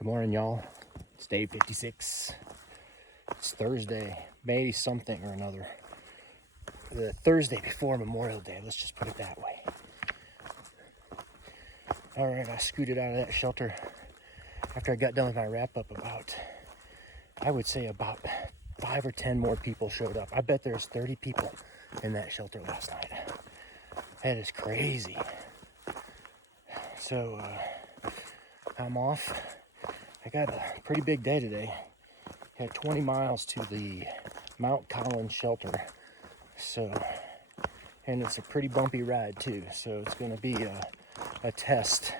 Good morning, y'all. It's day 56. It's Thursday, May something or another. The Thursday before Memorial Day, let's just put it that way. All right, I scooted out of that shelter after I got done with my wrap-up I would say about 5 or 10 more people showed up. I bet there's 30 people in that shelter last night. That is crazy. So, I'm off. I got a pretty big day today. Had 20 miles to the Mount Collins shelter. So, and it's a pretty bumpy ride too. So it's going to be a test,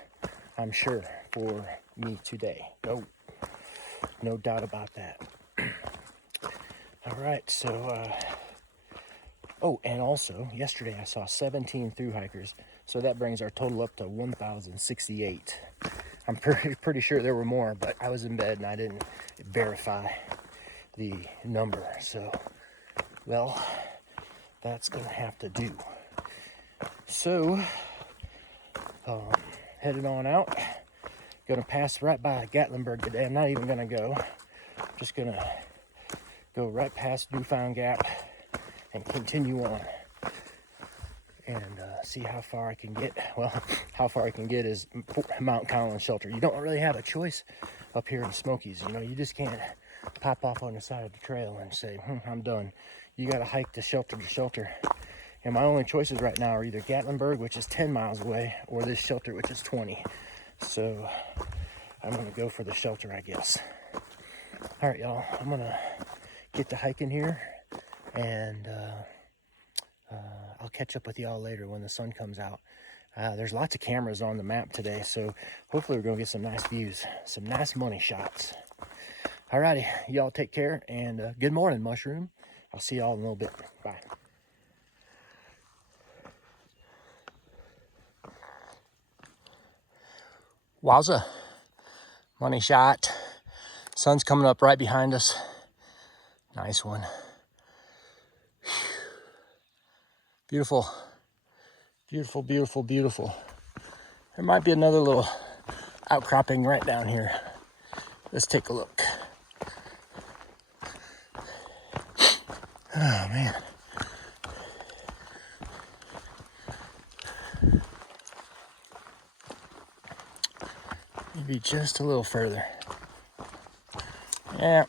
I'm sure, for me today. No doubt about that. All right, so, oh, and also yesterday I saw 17 through hikers. So that brings our total up to 1,068. I'm pretty sure there were more, but I was in bed and I didn't verify the number. So, well, that's gonna have to do. So, headed on out. Gonna pass right by Gatlinburg today. I'm not even gonna go. I'm just gonna go right past Newfound Gap and continue on and see how far I can get. Well, how far I can get is Mount Collins shelter. You don't really have a choice up here in the Smokies. You know, you just can't pop off on the side of the trail and say, I'm done. You gotta hike to shelter. And my only choices right now are either Gatlinburg, which is 10 miles away, or this shelter, which is 20. So I'm gonna go for the shelter, I guess. All right, y'all, I'm gonna get to hiking here, and I'll catch up with y'all later when the sun comes out. There's lots of cameras on the map today, so hopefully we're gonna get some nice views, some nice money shots. Alrighty, y'all take care, and good morning, Mushroom. I'll see y'all in a little bit. Bye. Wazza, money shot. Sun's coming up right behind us. Nice one. Beautiful, beautiful, beautiful, beautiful. There might be another little outcropping right down here. Let's take a look. Oh, man. Maybe just a little further. Yeah,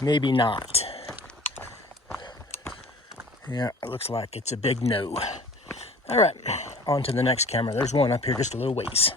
maybe not. Yeah, it looks like it's a big no. All right, on to the next camera. There's one up here just a little ways.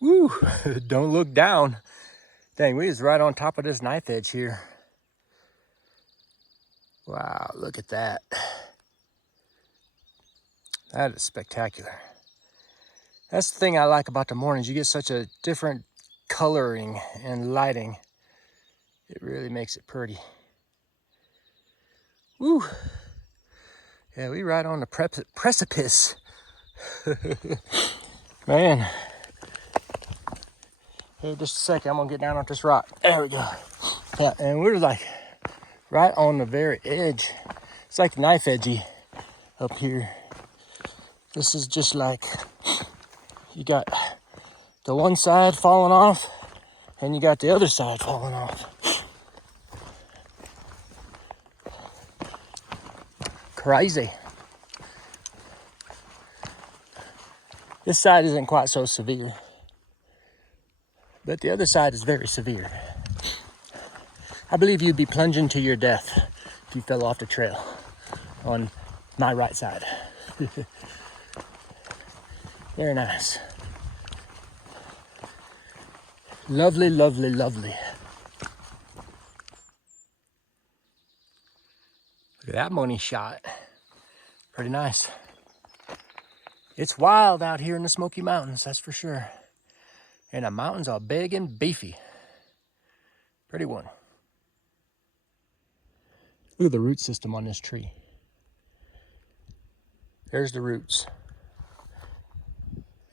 Woo, don't look down. Dang, we was right on top of this knife edge here. Wow, look at that. That is spectacular. That's the thing I like about the mornings. You get such a different coloring and lighting. It really makes it pretty. Woo. Yeah, we right on the precipice. Man. Hey, just a second, I'm gonna get down off this rock. There we go. Yeah, and we're like right on the very edge. It's like knife edgy up here. This is just like, you got the one side falling off and you got the other side falling off. Crazy. This side isn't quite so severe, but the other side is very severe. I believe you'd be plunging to your death if you fell off the trail. on my right side. Very nice. Lovely, lovely, lovely. Look at that money shot. Pretty nice. It's wild out here in the Smoky Mountains, that's for sure. And the mountains are big and beefy. Pretty one. Look at the root system on this tree. There's the roots.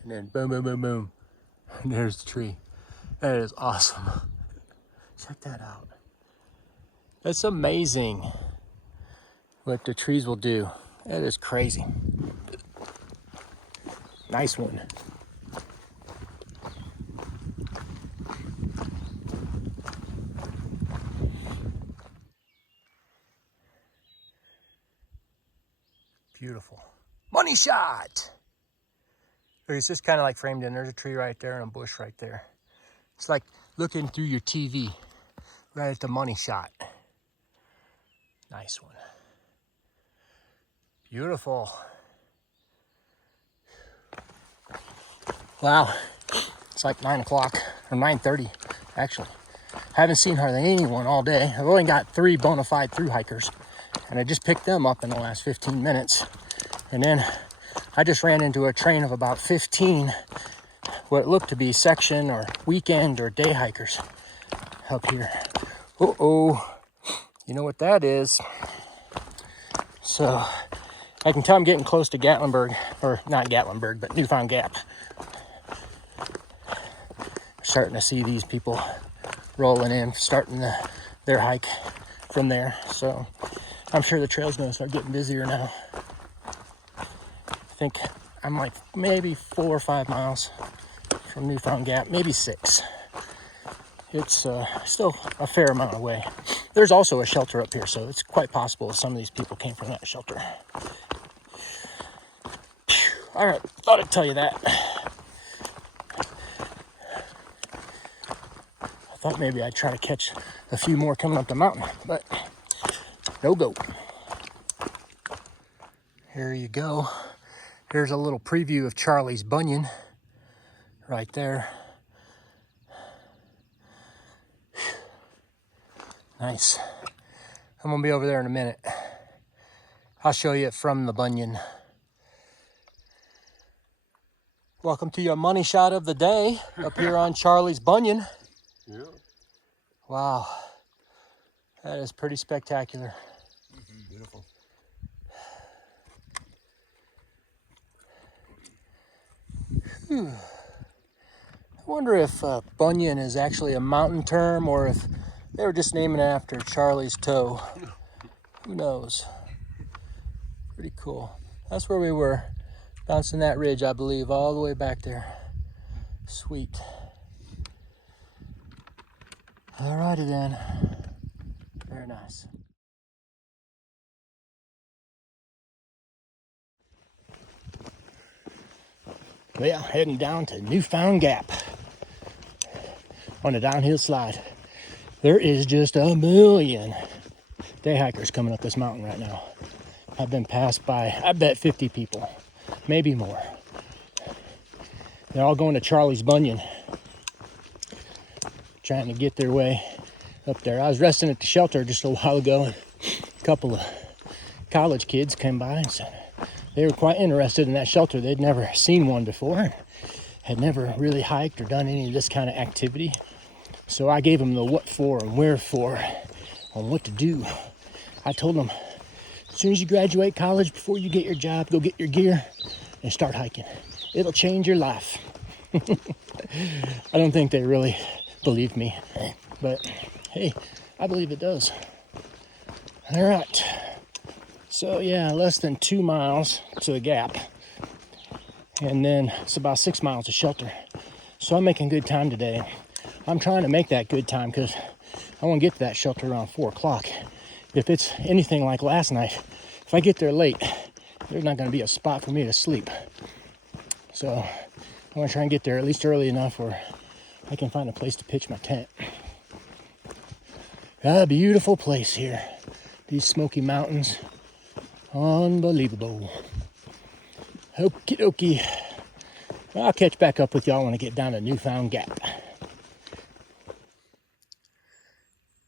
And then boom, boom, boom, boom. And there's the tree. That is awesome. Check that out. That's amazing what the trees will do. That is crazy. Nice one. Beautiful. Money shot! But it's just kind of like framed in. There's a tree right there and a bush right there. It's like looking through your TV right at the money shot. Nice one. Beautiful. Wow. It's like 9 o'clock or 9:30 actually. I haven't seen hardly anyone all day. I've only got 3 bona fide through hikers, and I just picked them up in the last 15 minutes. And then I just ran into a train of about 15 what looked to be section or weekend or day hikers up here. Uh-oh. You know what that is? So I can tell I'm getting close to Gatlinburg, or not Gatlinburg, but Newfound Gap. Starting to see these people rolling in, starting their hike from there. So I'm sure the trail's gonna start getting busier now. I think I'm like maybe 4 or 5 miles from Newfound Gap, maybe 6. It's still a fair amount away. There's also a shelter up here, so it's quite possible some of these people came from that shelter. All right, thought I'd tell you that. I thought maybe I'd try to catch a few more coming up the mountain, but no go. Here you go. Here's a little preview of Charlie's Bunion right there. Nice. I'm gonna be over there in a minute. I'll show you it from the Bunion. Welcome to your money shot of the day up here on Charlie's Bunion. Yeah. Wow. That is pretty spectacular. Beautiful. Whew. I wonder if Bunion is actually a mountain term or if they were just naming it after Charlie's toe. Who knows? Pretty cool. That's where we were, bouncing that ridge, I believe, all the way back there. Sweet. Alrighty then. Very nice. Well, heading down to Newfound Gap on a downhill slide. There is just a million day hikers coming up this mountain right now. I've been passed by, I bet 50 people, maybe more. They're all going to Charlie's Bunion, trying to get their way up there. I was resting at the shelter just a while ago, and a couple of college kids came by and said they were quite interested in that shelter. They'd never seen one before, had never really hiked or done any of this kind of activity. So I gave them the what for and where for on what to do. I told them, as soon as you graduate college, before you get your job, go get your gear and start hiking. It'll change your life. I don't think they really believed me, but hey, I believe it does. All right. So yeah, less than 2 miles to the gap. And then it's about 6 miles to shelter. So I'm making good time today. I'm trying to make that good time because I want to get to that shelter around 4 o'clock. If it's anything like last night, if I get there late, there's not going to be a spot for me to sleep. So I want to try and get there at least early enough where I can find a place to pitch my tent. A beautiful place here. These Smoky Mountains Unbelievable. Okie dokie. I'll catch back up with y'all when I get down to Newfound Gap.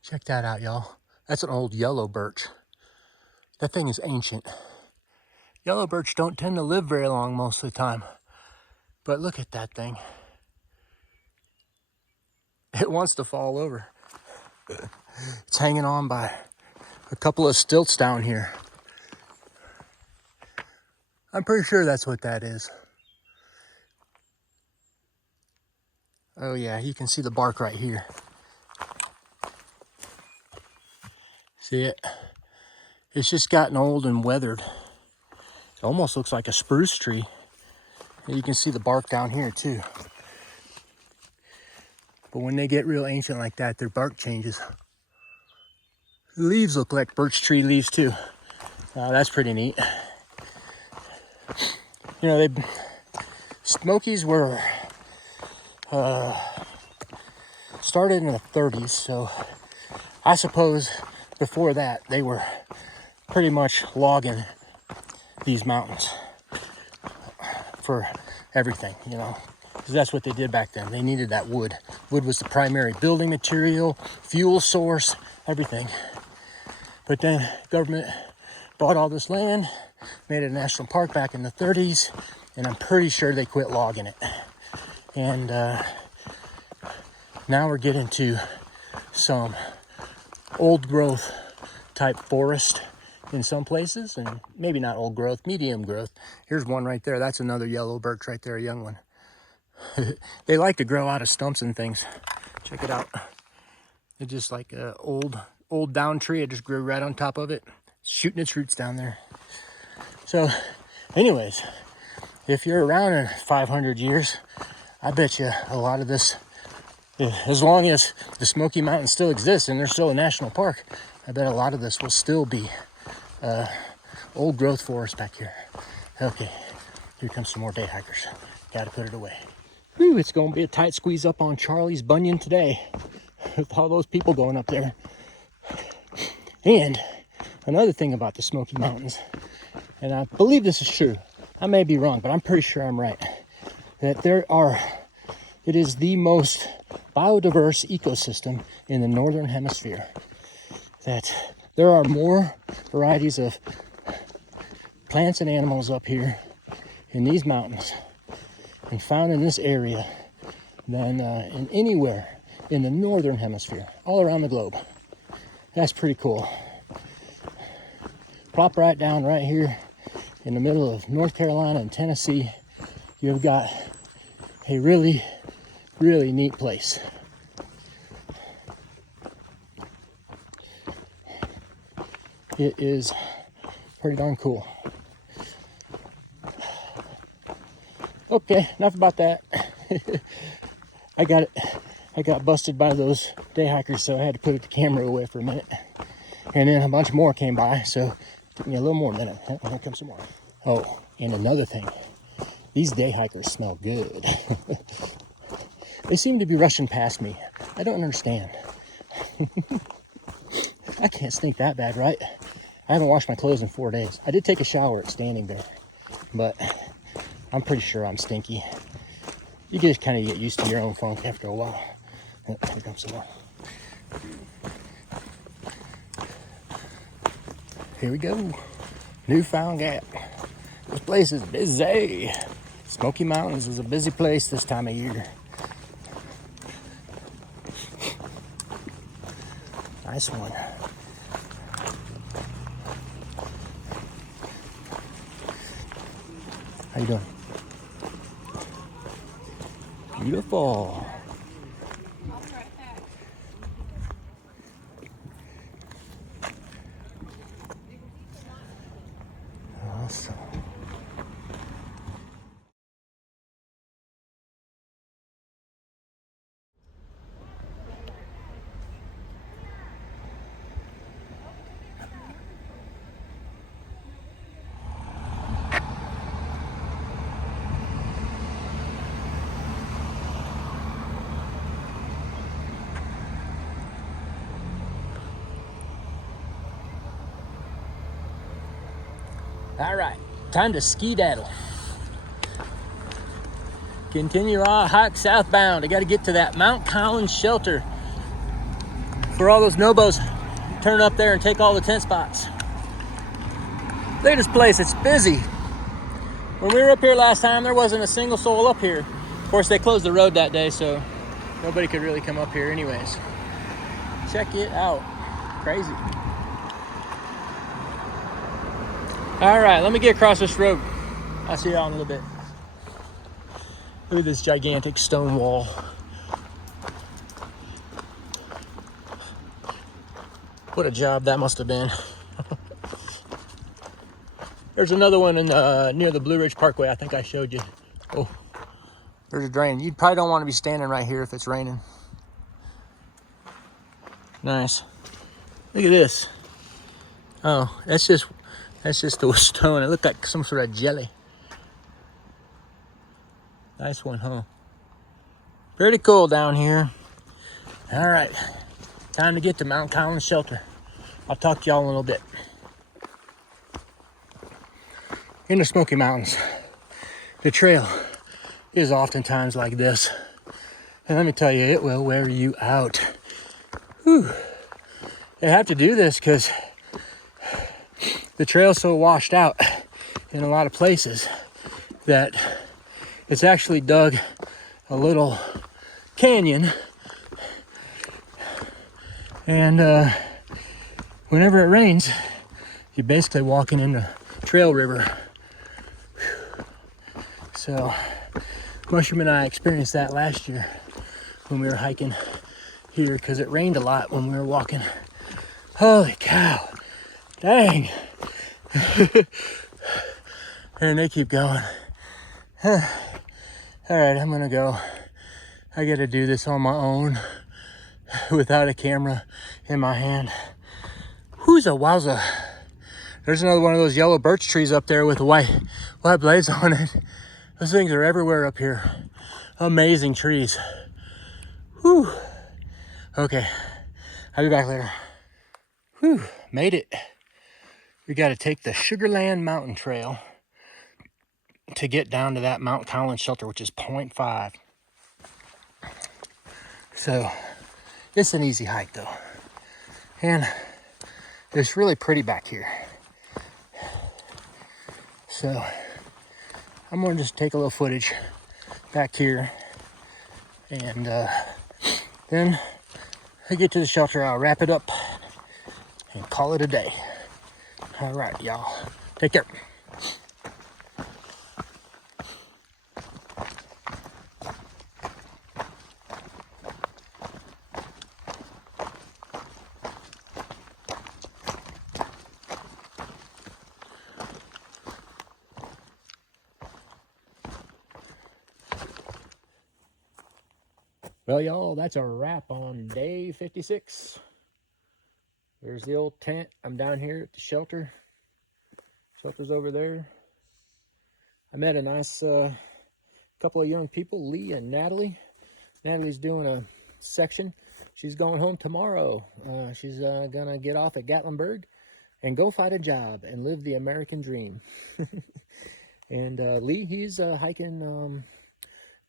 Check that out, y'all. That's an old yellow birch. That thing is ancient. Yellow birch don't tend to live very long most of the time. But look at that thing. It wants to fall over. It's hanging on by a couple of stilts down here. I'm pretty sure that's what that is. Oh yeah, you can see the bark right here. See it? It's just gotten old and weathered. It almost looks like a spruce tree. And you can see the bark down here too. But when they get real ancient like that, their bark changes. The leaves look like birch tree leaves too. That's pretty neat. You know, Smokies were started in the 30s, so I suppose before that they were pretty much logging these mountains for everything, you know, because that's what they did back then. They needed that wood. Wood was the primary building material, fuel source, everything. But then government bought all this land, made it a national park back in the 30s, and I'm pretty sure they quit logging it. And now we're getting to some old growth type forest in some places, and maybe not old growth, medium growth. Here's one right there. That's another yellow birch right there, a young one. They like to grow out of stumps and things. Check it out. It's just like a old down tree. It just grew right on top of it, shooting its roots down there. So anyways, if you're around in 500 years, I bet you a lot of this, as long as the Smoky Mountains still exists and there's still a national park, I bet a lot of this will still be old growth forest back here. Okay, here comes some more day hikers. Gotta put it away. Whew, it's gonna be a tight squeeze up on Charlie's Bunion today with all those people going up there. And another thing about the Smoky Mountains, and I believe this is true, I may be wrong, but I'm pretty sure I'm right, that it is the most biodiverse ecosystem in the Northern Hemisphere. That there are more varieties of plants and animals up here in these mountains and found in this area than in anywhere in the Northern Hemisphere, all around the globe. That's pretty cool. Plop right down right here in the middle of North Carolina and Tennessee. You've got a really, really neat place. It is pretty darn cool. Okay, enough about that. I got busted by those day hikers, so I had to put the camera away for a minute. And then a bunch more came by, so it took me a little more minute. Here comes some more. Oh, and another thing. These day hikers smell good. They seem to be rushing past me. I don't understand. I can't stink that bad, right? I haven't washed my clothes in 4 days. I did take a shower at Standing Bear, but I'm pretty sure I'm stinky. You just kind of get used to your own funk after a while. Oh, here comes some more. Here we go. Newfound Gap. This place is busy. Smoky Mountains is a busy place this time of year. Nice one. How you doing? Beautiful. Awesome. All right, time to skedaddle. Continue our hike southbound. I got to get to that Mount Collins shelter for all those nobos. Turn up there and take all the tent spots. Look at this place, it's busy. When we were up here last time, there wasn't a single soul up here. Of course, they closed the road that day, so nobody could really come up here anyways. Check it out, crazy. All right, let me get across this road. I'll see y'all in a little bit. Look at this gigantic stone wall. What a job that must have been. There's another one in near the Blue Ridge Parkway. I think I showed you. Oh, there's a drain. You probably don't want to be standing right here if it's raining. Nice. Look at this. Oh, that's just the stone. It looked like some sort of jelly. Nice one, huh? Pretty cool down here. All right, time to get to Mount Collins shelter. I'll talk to y'all in a little bit. In the Smoky Mountains, the trail is oftentimes like this. And let me tell you, it will wear you out. Whew. They have to do this because the trail's so washed out in a lot of places that it's actually dug a little canyon. And whenever it rains, you're basically walking in the trail river. So Mushroom and I experienced that last year when we were hiking here because it rained a lot when we were walking. Holy cow, dang. And they keep going. All right, I'm gonna go. I gotta do this on my own without a camera in my hand. Who's a wowza? There's another one of those yellow birch trees up there with the white blades on it. Those things are everywhere up here. Amazing trees. Whew. Okay, I'll be back later. Whew, made it. We got to take the Sugarland Mountain Trail to get down to that Mount Collins shelter, which is 0.5. So it's an easy hike though. And it's really pretty back here. So I'm gonna just take a little footage back here, and then I get to the shelter, I'll wrap it up and call it a day. All right, y'all, take care. Well, y'all, that's a wrap on day 56. There's the old tent. I'm down here at the shelter. Shelter's over there. I met a nice couple of young people, Lee and Natalie. Natalie's doing a section. She's going home tomorrow. She's gonna get off at Gatlinburg and go find a job and live the American dream. And Lee, he's hiking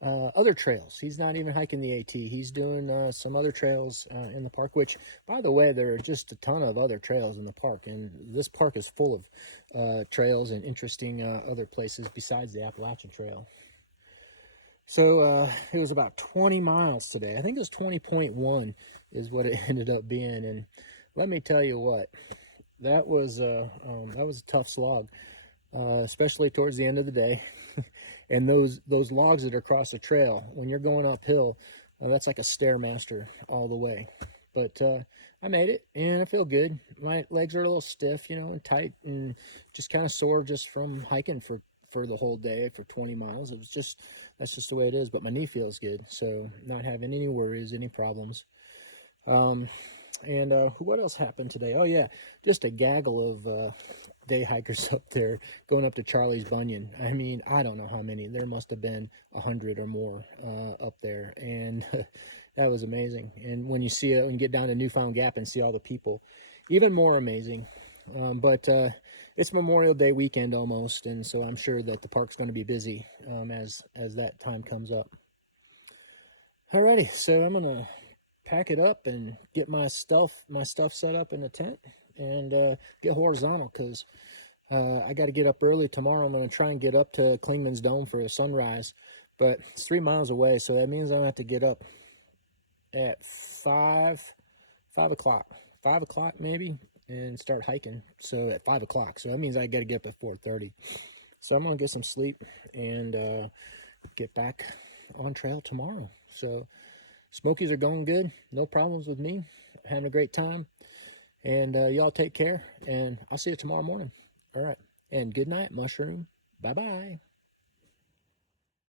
other trails. He's not even hiking the AT. He's doing some other trails in the park, which, by the way, there are just a ton of other trails in the park. And this park is full of trails and interesting other places besides the Appalachian Trail. So it was about 20 miles today. I think it was 20.1 is what it ended up being. And let me tell you what, that was a tough slog, especially towards the end of the day. And those logs that are across the trail, when you're going uphill, that's like a Stairmaster all the way. But I made it, and I feel good. My legs are a little stiff, and tight, and just kind of sore just from hiking for the whole day for 20 miles. That's just the way it is. But my knee feels good, so not having any worries, any problems. And what else happened today? Oh yeah, just a gaggle of day hikers up there going up to Charlie's Bunion. I mean, I don't know how many. There must have been 100 or more up there, and that was amazing. And when you see it, when you get down to Newfound Gap and see all the people, even more amazing. But it's Memorial Day weekend almost, and so I'm sure that the park's going to be busy as that time comes up. Alrighty, so I'm gonna pack it up and get my stuff set up in the tent and get horizontal, because I got to get up early tomorrow. I'm going to try and get up to Clingman's Dome for a sunrise, but it's 3 miles away, so that means I'm going to have to get up at 5 o'clock, 5 o'clock maybe, and start hiking. So at 5 o'clock, so that means I got to get up at 4:30. So I'm going to get some sleep and get back on trail tomorrow. So Smokies are going good. No problems with me. Having a great time. And y'all take care. And I'll see you tomorrow morning. All right. And good night, Mushroom. Bye-bye.